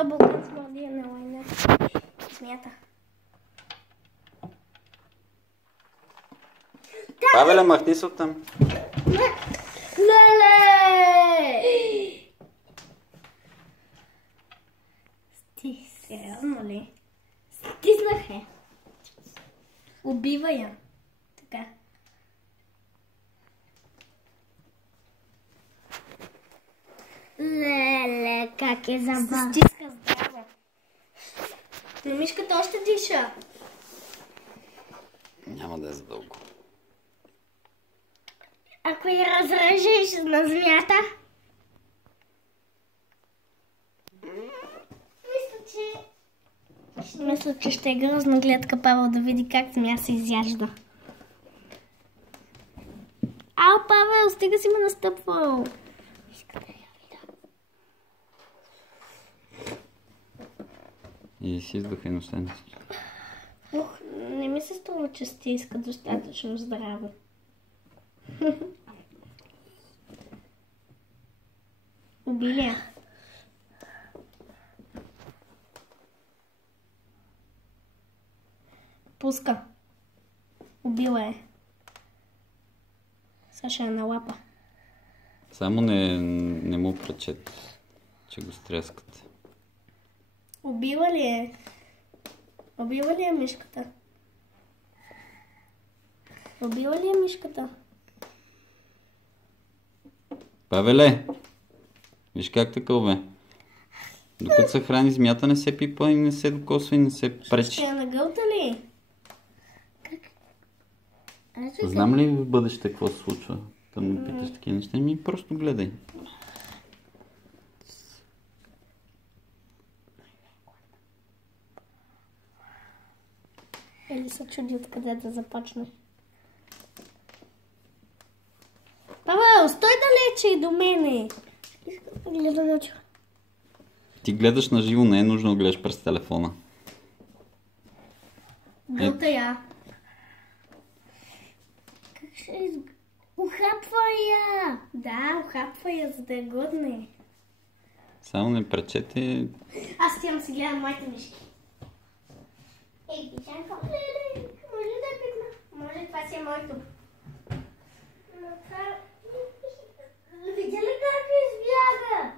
този булкан смърди на лайна. Смята. Павеле, махни се оттам. Леле! Сериозно ли? Стиснах е. Убива я. Така. Леле, как е забавно. Стиска здраво. Но мишката още диша. Няма да е за дълго. Ако я разрежеш на змията, мисля, че ще е грозна гледка Павел да види как змия се изяжда. Ау, Павел, стига си ме настъпвал. И си издухай носенцето. Ух, не ми се струва, че стиска достатъчно здраво. Убили я. Пуска. Убила е. Саша е на лапа. Само не му пречете, че го стряскате. Убила ли е? Убила ли е мишката? Убила ли е мишката? Павеле, виж как те кълбе. Докато се храни змията, не се пипа и не се докосва и не се пречи. Ще я нагълта ли? Как? Знам ли в бъдеще какво се случва? Да ме питаш такива неща, ми просто гледай. Или се чуди откъде да започне. Павел, стой далече и до мене. Искам да гледа на очи. Ти гледаш на живо, не е нужно да гледаш през телефона. Гълта я. Как ще ухапва я. Да, ухапва я, за да е годна. Само не пречете. Аз отивам си гледам моите мишки. Ей, пичанко. Леле, може да е пикна. Може това си е моето. Видя ли как избяга?